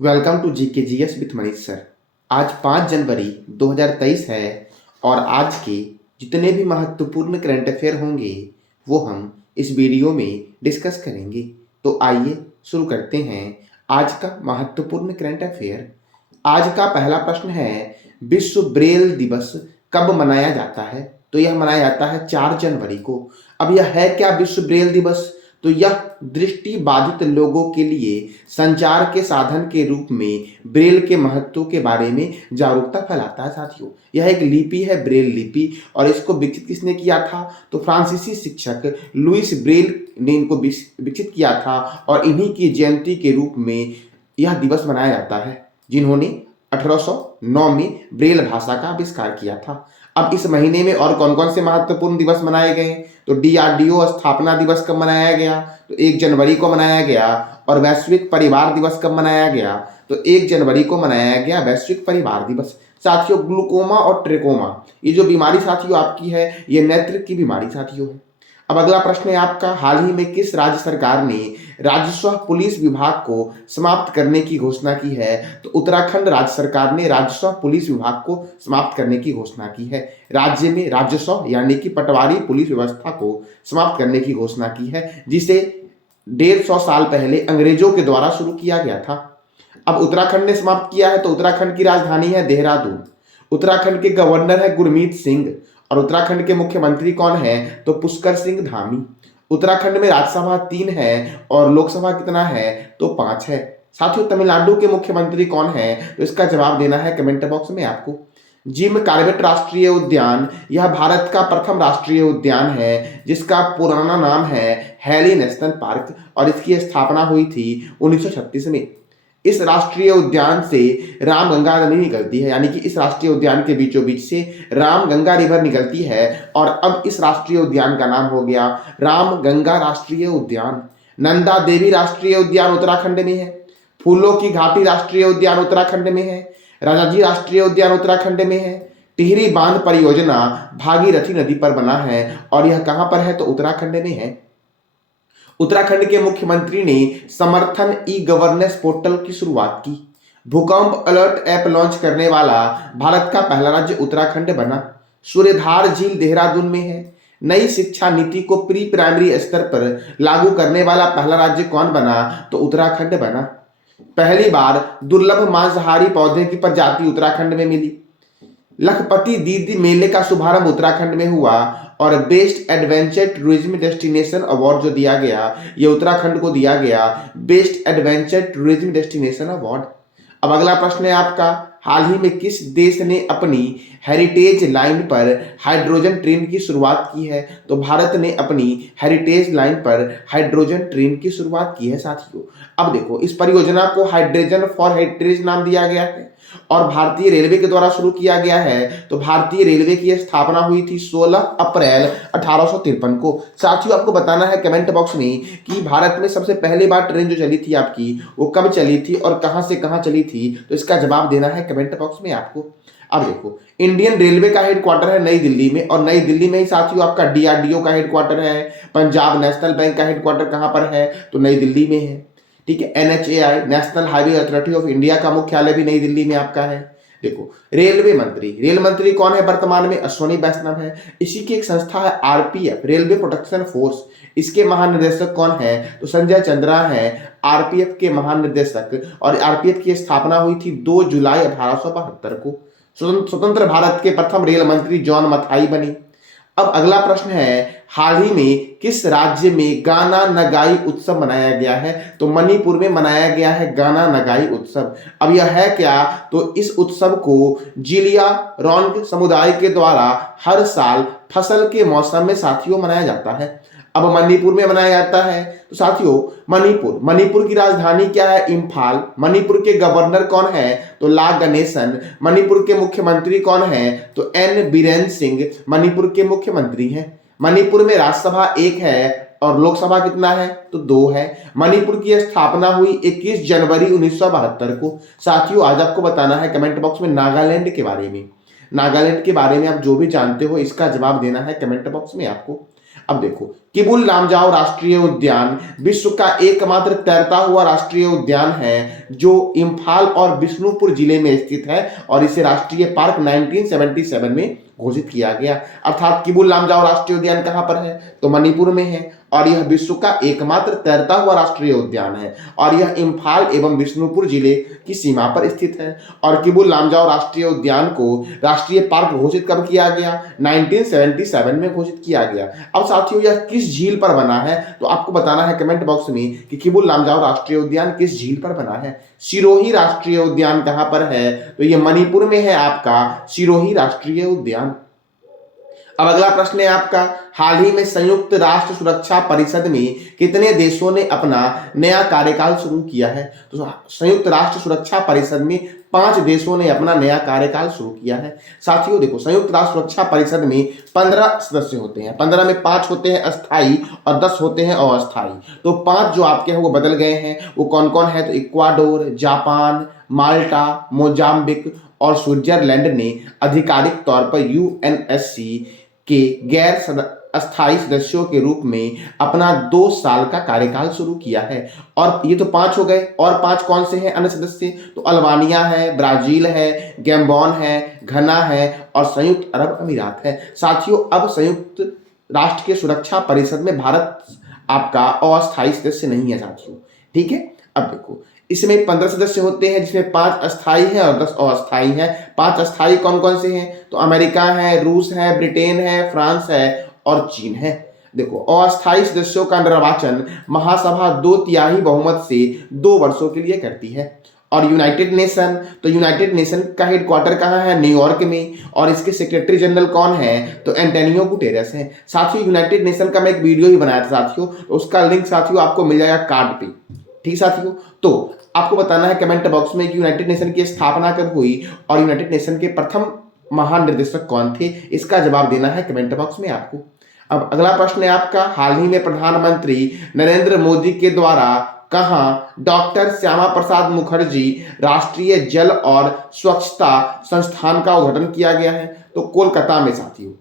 Welcome to GK GS with Manish sir. आज 5 जनवरी 2023 है और आज के जितने भी महत्वपूर्ण करंट अफेयर होंगे वो हम इस वीडियो में डिस्कस करेंगे। तो आइए शुरू करते हैं आज का महत्वपूर्ण करंट अफेयर। आज का पहला प्रश्न है, विश्व ब्रेल दिवस कब मनाया जाता है? तो यह मनाया जाता है 4 जनवरी को। अब यह है क्या विश्व ब्रेल दिवस? तो यह दृष्टि बाधित लोगों के लिए संचार के साधन के रूप में ब्रेल के महत्व के बारे में जागरूकता फैलाता है। साथियों, यह एक लिपि है, ब्रेल लिपि, और इसको विकसित किसने किया था? तो फ्रांसीसी शिक्षक लुइस ब्रेल ने इनको विकसित किया था और इन्हीं की जयंती के रूप में यह दिवस मनाया जाता है, जिन्होंने 1809 में ब्रेल भाषा का आविष्कार किया था। अब इस महीने में और कौन कौन से महत्वपूर्ण दिवस मनाए गए? तो डीआरडीओ स्थापना दिवस कब मनाया गया? तो 1 जनवरी को मनाया गया। और वैश्विक परिवार दिवस कब मनाया गया? तो 1 जनवरी को मनाया गया वैश्विक परिवार दिवस। साथियों, ग्लूकोमा और ट्रेकोमा, ये जो बीमारी साथियों आपकी है, ये नेत्र की बीमारी साथियों है। अब अगला प्रश्न है आपका, हाल ही में किस राज्य सरकार ने राजस्व पुलिस विभाग को समाप्त करने की घोषणा की है? तो उत्तराखंड राज्य सरकार ने राजस्व पुलिस विभाग को समाप्त करने की घोषणा की है। राज्य में राजस्व यानी कि पटवारी पुलिस व्यवस्था को समाप्त करने की घोषणा की है, जिसे 150 साल पहले अंग्रेजों के द्वारा शुरू किया गया था। अब उत्तराखंड ने समाप्त किया है, तो उत्तराखंड की राजधानी है देहरादून। उत्तराखंड के गवर्नर है गुरमीत सिंह और उत्तराखंड के मुख्यमंत्री कौन है? तो पुष्कर सिंह धामी। उत्तराखंड में राज्यसभा 3 है और लोकसभा कितना है? तो 5 है। साथियों, तमिलनाडु के मुख्यमंत्री कौन है? तो इसका जवाब देना है कमेंट बॉक्स में आपको। जिम कॉर्बेट राष्ट्रीय उद्यान, यह भारत का प्रथम राष्ट्रीय उद्यान है जिसका पुराना नाम है हैली नेशनल पार्क और इसकी स्थापना हुई थी 1936 में। इस राष्ट्रीय उद्यान से रामगंगा नदी निकलती है, यानी कि इस राष्ट्रीय उद्यान के बीचों बीच से रामगंगा रिवर निकलती है और अब इस राष्ट्रीय उद्यान का नाम हो गया रामगंगा राष्ट्रीय उद्यान। नंदा देवी राष्ट्रीय उद्यान उत्तराखंड में है। फूलों की घाटी राष्ट्रीय उद्यान उत्तराखंड में है। राजाजी राष्ट्रीय उद्यान उत्तराखंड में है। टिहरी बांध परियोजना भागीरथी नदी पर बना है और यह कहां पर है? तो उत्तराखंड में है। उत्तराखंड के मुख्यमंत्री ने समर्थन ई गवर्नेंस पोर्टल की शुरुआत की। भूकंप अलर्ट ऐप लॉन्च करने वाला भारत का पहला राज्य उत्तराखंड बना। सूर्यधार झील देहरादून में है। नई शिक्षा नीति को प्री प्राइमरी स्तर पर लागू करने वाला पहला राज्य कौन बना? तो उत्तराखंड बना। पहली बार दुर्लभ मांसाहारी पौधे की प्रजाति उत्तराखंड में मिली। लखपति दीदी मेले का शुभारंभ उत्तराखंड में हुआ और best adventure tourism destination award जो दिया गया, ये उत्तराखंड को दिया गया, best adventure tourism destination award. अब अगला प्रश्न है आपका, हाल ही में किस देश ने अपनी हेरिटेज लाइन पर हाइड्रोजन ट्रेन की शुरुआत की है? तो भारत ने अपनी हेरिटेज लाइन पर हाइड्रोजन ट्रेन की शुरुआत की है साथियों। अब देखो, इस परियोजना को हाइड्रोजन फॉर हेरिटेज नाम दिया गया है और भारतीय रेलवे के द्वारा शुरू किया गया है। तो भारतीय रेलवे की स्थापना हुई थी 16 अप्रैल 1853 को। साथियों, आपको बताना है कमेंट बॉक्स में कि भारत में सबसे पहली बार ट्रेन जो चली थी आपकी, वो कब चली थी और कहां से कहां चली थी? तो इसका जवाब देना है कमेंट बॉक्स में आपको। अब देखो, इंडियन रेलवे का हेडक्वार्टर है नई दिल्ली में और नई दिल्ली में ही साथियों आपका डीआरडीओ का हेडक्वार्टर है। पंजाब नेशनल बैंक का हेडक्वार्टर कहां पर है? तो नई दिल्ली में है। ठीक है, NHAI national highway authority of India का मुख्यालय भी नई दिल्ली में आपका है। देखो, रेल मंत्री कौन है वर्तमान में? अश्वनी वैष्णव है। इसी की एक संस्था है आरपीएफ, रेलवे प्रोटेक्शन फोर्स। इसके महानिदेशक कौन है? तो संजय चंद्रा है आरपीएफ के महानिदेशक और आरपीएफ की स्थापना हुई थी 2 जुलाई 1872 को। स्वतंत्र भारत के प्रथम रेल मंत्री जॉन मथाई बनी। अब अगला प्रश्न है, हाल ही में किस राज्य में गाना नगाई उत्सव मनाया गया है? तो मणिपुर में मनाया गया है गाना नगाई उत्सव। अब यह है क्या? तो इस उत्सव को जिलिया रोंग समुदाय के द्वारा हर साल फसल के मौसम में साथियों मनाया जाता है। अब मणिपुर में मनाया जाता है। तो साथियों, मणिपुर की राजधानी क्या है? इम्फाल। मणिपुर के गवर्नर कौन है? तो ला गणेशन। मणिपुर के मुख्यमंत्री कौन है? तो एन बीरेन सिंह मणिपुर के मुख्यमंत्री हैं। मणिपुर में राज्यसभा 1 है और लोकसभा कितना है? तो 2 है। मणिपुर की स्थापना हुई 21 जनवरी 1972 को। साथियों, आज आपको बताना है कमेंट बॉक्स में नागालैंड के बारे में। नागालैंड के बारे में आप जो भी जानते हो इसका जवाब देना है कमेंट बॉक्स में आपको। अब देखो, किबुल लामजाओ राष्ट्रीय उद्यान विश्व का एकमात्र तैरता हुआ राष्ट्रीय उद्यान है जो इम्फाल और बिष्णुपुर जिले में स्थित है और इसे राष्ट्रीय पार्क 1977 में घोषित किया गया। अर्थात किबुल लामजाओ राष्ट्रीय उद्यान कहां पर है, तो मणिपुर में है और यह विश्व का एकमात्र तैरता हुआ राष्ट्रीय उद्यान है और यह इम्फाल एवं बिष्णुपुर जिले की सीमा पर स्थित है। और किबुल लामजाओ राष्ट्रीय उद्यान को राष्ट्रीय पार्क घोषित कब किया गया, 1977 में घोषित किया गया। अब साथियों, यह किस झील पर बना है, तो आपको बताना है कमेंट बॉक्स में कि किबुल लामजाओ राष्ट्रीय उद्यान किस झील पर बना है। सिरोही राष्ट्रीय उद्यान कहां पर है, तो यह मणिपुर में है आपका सिरोही राष्ट्रीय उद्यान। अब अगला प्रश्न है आपका, हाल ही में संयुक्त राष्ट्र सुरक्षा परिषद में कितने देशों ने अपना नया कार्यकाल शुरू किया है, तो संयुक्त राष्ट्र सुरक्षा परिषद में 5 देशों ने अपना नया कार्यकाल शुरू किया है। साथियों देखो, संयुक्त राष्ट्र सुरक्षा परिषद में 15 सदस्य होते हैं, 15 में 5 होते हैं अस्थाई और 10 होते हैं अस्थाई। तो 5 जो आपके हैं वो बदल गए हैं, वो कौन कौन है, तो इक्वाडोर, जापान, माल्टा, मोजाम्बिक और स्विट्जरलैंड ने आधिकारिक तौर पर यूएनएससी के गैर अस्थायी सदस्यों के रूप में अपना 2 साल का कार्यकाल शुरू किया है। और ये तो 5 हो गए, और 5 कौन से हैं अन्य सदस्य, तो अल्बानिया है, ब्राजील है, गैम्बॉन है, घना है और संयुक्त अरब अमीरात है। साथियों, अब संयुक्त राष्ट्र के सुरक्षा परिषद में भारत आपका अस्थायी सदस्य नहीं है साथियों, ठीक है। अब देखो, इसमें 15 सदस्य होते हैं जिसमें 5 अस्थाई हैं और 10 अस्थाई हैं। 5 अस्थाई कौन कौन से हैं, तो अमेरिका है, रूस है, ब्रिटेन है, फ्रांस है और चीन है। देखो, अस्थायी सदस्यों का निर्वाचन महासभा 2/3 बहुमत से 2 वर्षों के लिए करती है। और यूनाइटेड नेशन, तो यूनाइटेड नेशन का हेडक्वार्टर कहाँ है, न्यूयॉर्क में, और इसके सेक्रेटरी जनरल कौन है, तो एंटोनियो गुटेरेस है। साथियों, यूनाइटेड नेशन का मैं एक वीडियो ही बनाया था साथियों, तो उसका लिंक साथियों आपको मिल जाएगा कार्ड पे, ठीक साथियों। तो आपको बताना है कमेंट बॉक्स में कि यूनाइटेड नेशन की स्थापना कब हुई और यूनाइटेड नेशन के प्रथम महानिर्देशक कौन थे, इसका जवाब देना है कमेंट बॉक्स में आपको। अब अगला प्रश्न है आपका, हाल ही में प्रधानमंत्री नरेंद्र मोदी के द्वारा कहां डॉक्टर श्यामा प्रसाद मुखर्जी राष्ट्रीय जल और स्वच्छता संस्थान का उद्घाटन किया गया है, तो कोलकाता में साथियों।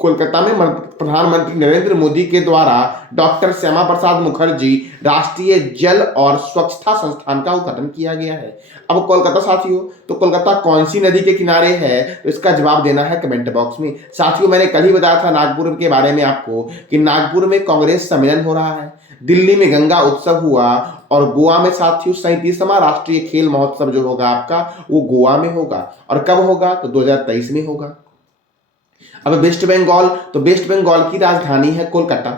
कोलकाता में प्रधानमंत्री नरेंद्र मोदी के द्वारा डॉक्टर श्यामा प्रसाद मुखर्जी राष्ट्रीय जल और स्वच्छता संस्थान का उद्घाटन किया गया है। अब कोलकाता साथियों, तो कोलकाता कौन सी नदी के किनारे है, तो इसका जवाब देना है कमेंट बॉक्स में। साथियों, मैंने कल ही बताया था नागपुर के बारे में आपको कि नागपुर में कांग्रेस सम्मेलन हो रहा है, दिल्ली में गंगा उत्सव हुआ और गोवा में साथियों 37वां राष्ट्रीय खेल महोत्सव जो होगा आपका वो गोवा में होगा। और कब होगा, तो 2023 में होगा। अब वेस्ट बंगाल, तो वेस्ट बंगाल की राजधानी है कोलकाता।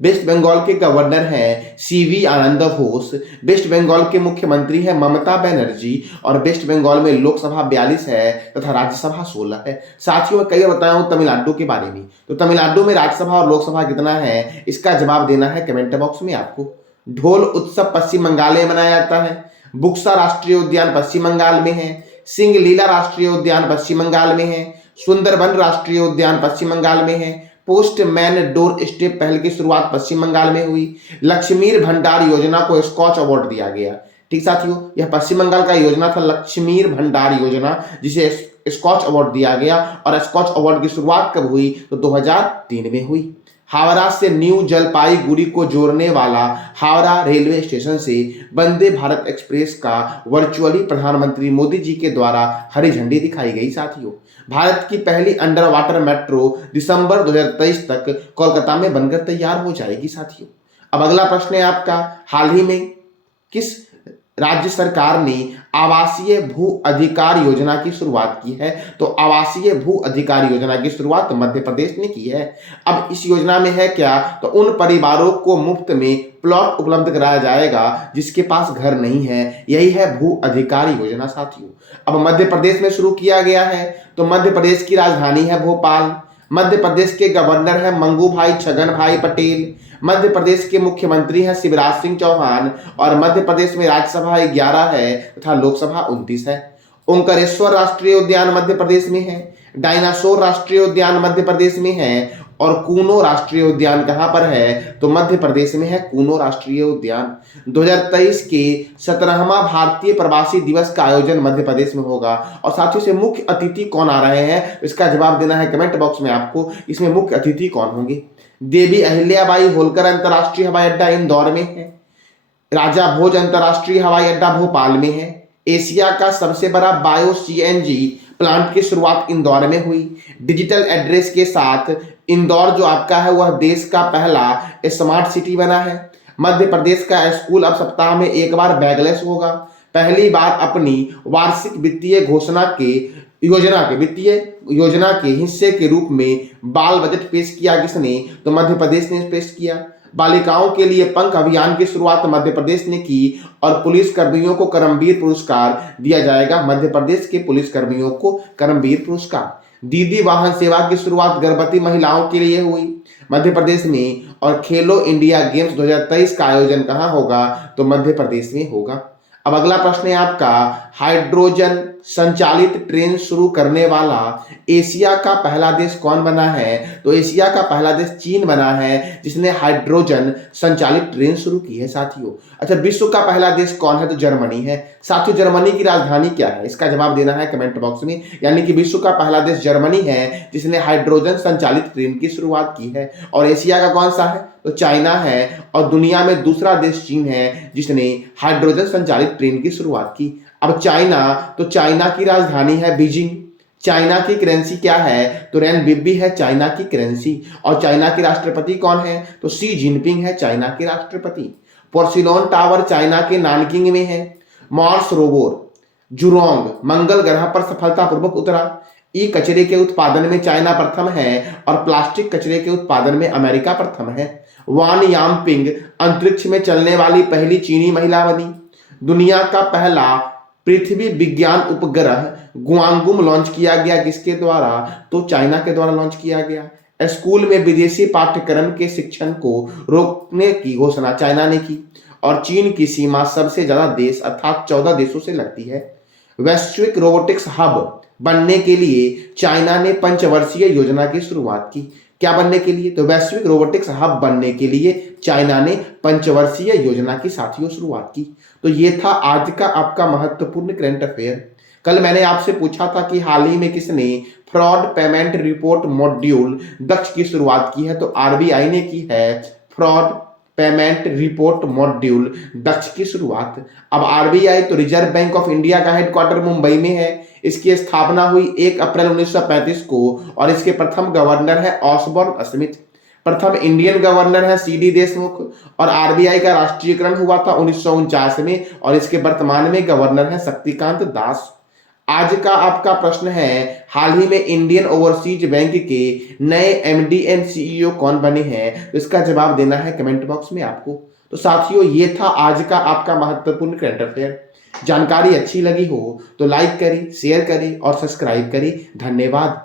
वेस्ट बंगाल के गवर्नर हैं सीवी आनंद घोष। वेस्ट बंगाल के मुख्यमंत्री हैं ममता बनर्जी और वेस्ट बंगाल में लोकसभा 42 है तथा राज्यसभा 16 है। साथियों, मैं कई बार बताया हूं तमिलनाडु के बारे में, तो तमिलनाडु में राज्यसभा और लोकसभा कितना है, इसका जवाब देना है कमेंट बॉक्स में आपको। ढोल उत्सव पश्चिम बंगाल में मनाया जाता है। बुक्सा राष्ट्रीय उद्यान पश्चिम बंगाल में है। सिंगलीला राष्ट्रीय उद्यान पश्चिम बंगाल में है। सुंदरबन राष्ट्रीय उद्यान पश्चिम बंगाल में है। पोस्टमैन डोर स्टेप पहल की शुरुआत पश्चिम बंगाल में हुई। लक्ष्मीर भंडार योजना को स्कॉच अवार्ड दिया गया, ठीक साथियों। यह पश्चिम बंगाल का योजना था लक्ष्मीर भंडार योजना, जिसे स्कॉच अवार्ड दिया गया। और स्कॉच अवार्ड की शुरुआत कब हुई, तो 2003 में हुई। हावड़ा से न्यू जलपाईगुड़ी को जोड़ने वाला हावड़ा रेलवे स्टेशन से वंदे भारत एक्सप्रेस का वर्चुअली प्रधानमंत्री मोदी जी के द्वारा हरी झंडी दिखाई गई साथियों। भारत की पहली अंडर वाटर मेट्रो दिसंबर 2023 तक कोलकाता में बनकर तैयार हो जाएगी साथियों। अब अगला प्रश्न है आपका, हाल ही में किस राज्य सरकार ने आवासीय भू अधिकार योजना की शुरुआत की है, तो आवासीय भू अधिकार योजना की शुरुआत मध्य प्रदेश ने की है। अब इस योजना में है क्या, तो उन परिवारों को मुफ्त में प्लॉट उपलब्ध कराया जाएगा जिसके पास घर नहीं है, यही है भू अधिकार योजना साथियों। अब मध्य प्रदेश में शुरू किया गया है, तो मध्य प्रदेश की राजधानी है भोपाल। मध्य प्रदेश के गवर्नर हैं मंगू भाई छगन भाई पटेल। मध्य प्रदेश के मुख्यमंत्री हैं शिवराज सिंह चौहान और मध्य प्रदेश में राज्यसभा 11 है तथा लोकसभा 29 है। ओंकारेश्वर राष्ट्रीय उद्यान मध्य प्रदेश में है। डायनासोर राष्ट्रीय उद्यान मध्य प्रदेश में है। और कूनो राष्ट्रीय उद्यान कहां पर है, तो मध्य प्रदेश में है कूनो राष्ट्रीय उद्यान। 2023 के 17वां भारतीय प्रवासी दिवस का आयोजन मध्य प्रदेश में होगा। और साथियों, से मुख्य अतिथि कौन आ रहे हैं, इसका जवाब देना है कमेंट बॉक्स में आपको। इसमें मुख्य अतिथि कौन होंगे, देवी अहिल्याबाई होलकर अंतर्राष्ट्रीय हवाई अड्डा इंदौर में है। राजा भोज अंतर्राष्ट्रीय हवाई अड्डा भोपाल में है। एशिया का सबसे बड़ा बायो सीएनजी प्लांट की शुरुआत इंदौर में हुई। डिजिटल एड्रेस के साथ इंदौर जो आपका है वह देश का पहला स्मार्ट सिटी बना है। मध्य प्रदेश का स्कूल अब सप्ताह में एक बार बैगलेस होगा। पहली बार अपनी वार्षिक वित्तीय योजना के हिस्से के रूप में बाल बजट पेश किया किसने? तो मध्य प्रदेश ने पेश किया। बालिकाओं के लिए पंख अभियान की शुरुआत मध्य प्रदेश ने की और पुलिस कर्मियों को करमवीर पुरस्कार दिया जाएगा। मध्य प्रदेश के पुलिस कर्मियों को करमवीर पुरस्कार। दीदी वाहन सेवा की शुरुआत गर्भवती महिलाओं के लिए हुई मध्य प्रदेश में। और खेलो इंडिया गेम्स 2023 का आयोजन कहाँ होगा? तो मध्य प्रदेश में होगा। अब अगला प्रश्न है आपका, हाइड्रोजन संचालित ट्रेन शुरू करने वाला एशिया का पहला देश कौन बना है? तो एशिया का पहला देश चीन बना है जिसने हाइड्रोजन संचालित ट्रेन शुरू की है साथियों। अच्छा, विश्व का पहला देश कौन है? तो जर्मनी है साथियों। जर्मनी की राजधानी क्या है? इसका जवाब देना है कमेंट बॉक्स में। यानी कि विश्व का पहला देश जर्मनी है जिसने हाइड्रोजन संचालित ट्रेन की शुरुआत की है। और एशिया का कौन सा है? तो चाइना है। और दुनिया में दूसरा देश चीन है जिसने हाइड्रोजन संचालित ट्रेन की शुरुआत की। अब चाइना, तो चाइना की राजधानी है बीजिंग। चाइना की करेंसी क्या है? तो रेनबिब्बी है चाइना की करेंसी। और चाइना के राष्ट्रपति कौन है? तो शी जिनपिंग है चाइना के राष्ट्रपति। पोर्सिलोन टावर चाइना के नानकिंग में है। मार्स रोवर जुरोंग मंगल ग्रह पर सफलतापूर्वक उतरा। ई कचरे के उत्पादन में चाइना प्रथम है और प्लास्टिक कचरे के उत्पादन में अमेरिका प्रथम है। वान यामपिंग अंतरिक्ष में चलने वाली पहली चीनी महिला बनी। दुनिया का पहला पृथ्वी विज्ञान उपग्रह गुआंगुम लॉन्च किया गया किसके द्वारा? तो चाइना के द्वारा लॉन्च किया गया। स्कूल में विदेशी पाठ्यक्रम के शिक्षण को रोकने की घोषणा चाइना ने की। और चीन की सीमा सबसे ज्यादा देश अर्थात 14 देशों से लगती है। वैश्विक रोबोटिक्स हब बनने के लिए चाइना ने पंचवर्षीय योजना की शुरुआत की। क्या बनने के लिए? तो वैश्विक रोबोटिक्स हब बनने के लिए चाइना ने पंचवर्षीय योजना की साथियों शुरुआत की। तो ये था आज का आपका महत्वपूर्ण करंट अफेयर। कल मैंने आपसे पूछा था कि हाल ही में किसने फ्रॉड पेमेंट रिपोर्ट मॉड्यूल दक्ष की शुरुआत की है? तो आरबीआई ने की है फ्रॉड पेमेंट रिपोर्ट मॉड्यूल दक्ष की शुरुआत। अब आरबीआई तो रिजर्व बैंक ऑफ इंडिया का हेडक्वार्टर मुंबई में है। इसकी स्थापना हुई 1 अप्रैल 1935 को और इसके प्रथम गवर्नर है ऑसबॉर्न स्मिथ। प्रथम इंडियन गवर्नर है सीडी देशमुख। और आरबीआई का राष्ट्रीयकरण हुआ था 1949 में और इसके वर्तमान में गवर्नर है शक्तिकांत दास। आज का आपका प्रश्न है, हाल ही में इंडियन ओवरसीज बैंक के नए एमडी एंड सीईओ कौन बने हैं? तो इसका जवाब देना है कमेंट बॉक्स में आपको। तो साथियों, ये था आज का आपका महत्वपूर्ण करंट अफेयर। जानकारी अच्छी लगी हो तो लाइक करें, शेयर करें और सब्सक्राइब करें। धन्यवाद।